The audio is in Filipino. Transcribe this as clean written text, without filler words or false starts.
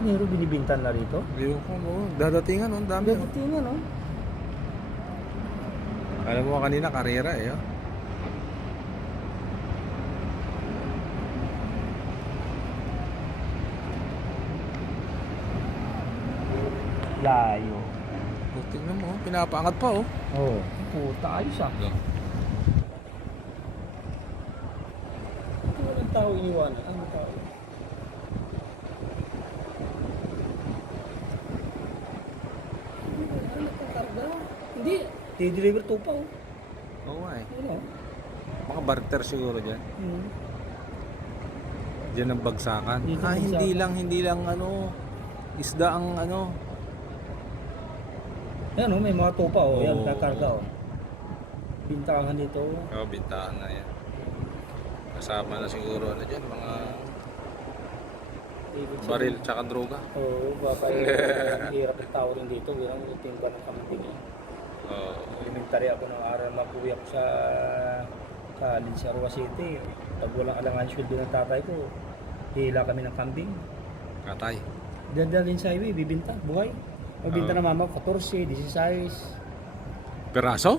Nero binibintan na rito. Yung ko, dadatingan, ang dami. Dadatingan, no? Alam mo kanina, karera eh. Oh. Layo. Tingnan mo, pinapaangat pa oh. Oo. Puta, ayos ah. No. Ito walang tao iniwanan. Ano tao? Ano nagkakarga? Hindi. I-deliver to pa oh. Oo nga eh. Ano? Mga barter siguro dyan. Diyan ang bagsakan. Dito bagsakan. Hindi lang ano, isda ang ano. Yan oh, may mga topa oh. Yan, Oo. kakarga oh. Bintangan dito. Oo, bintahan na yan. Kasama na siguro ano dyan, mga baril tsaka droga. Oo, baka hirap ng tao rin dito. Yan, timba ng kambing eh. Oo. Elementary ako ng araw mapuwi ako sa Linsarua City. Pag walang alangan sweldo ng tatay ko, hila kami ng kambing. Katay. Dadalhin sa highway, bibinta, buhay. Magbinta Oo. na mama, 14, 16. Peraso?